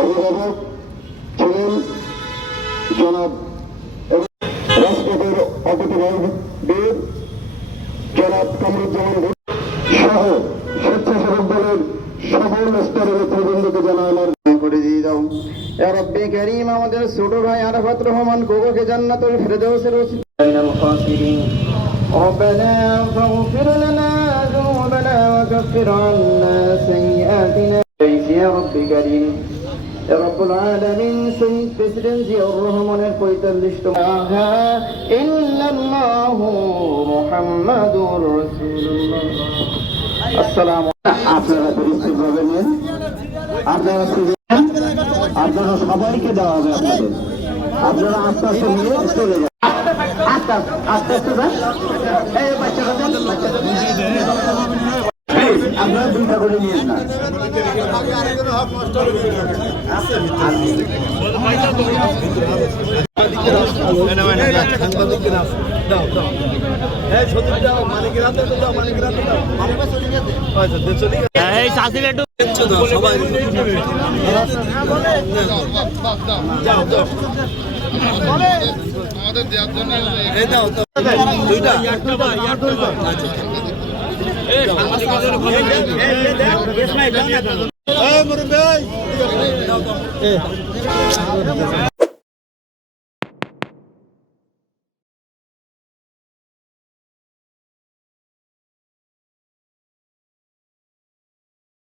অভিভাবক ছিলেন জনাব রাজপথের অতিথিবীর জনাব কামরুজ্জামান সহ স্বেচ্ছাসেবক দলের সকল স্তরের নেতৃবৃন্দকে জানায় আমার করে দিয়ে দাও। ইয়া রব্বি কারীম, আমাদের ছোট ভাই আরাফাত রহমান গোগোকে জান্নাতুল ফেরদাউসের ওসিলায় খাসিরিন ربنا فاغفر لنا ذنوبنا وكفر عنا سيئاتنا يا رب كريم يا رب العالمين شهيد প্রেসিডেন্ট জিয়াউর রহমানের 45তম ইল্লাল্লাহু মুহাম্মাদুর রাসূলুল্লাহ। আসসালামু আপনারা পরিস্থিতি ভাবেন, আপনারা সবাইকে দেওয়া হবে, আপনারা আস্তে আস্তে নিয়ে চলে যান, আস্তে আস্তে আপনারা দুইটা করে নিয়ে না। দুইটা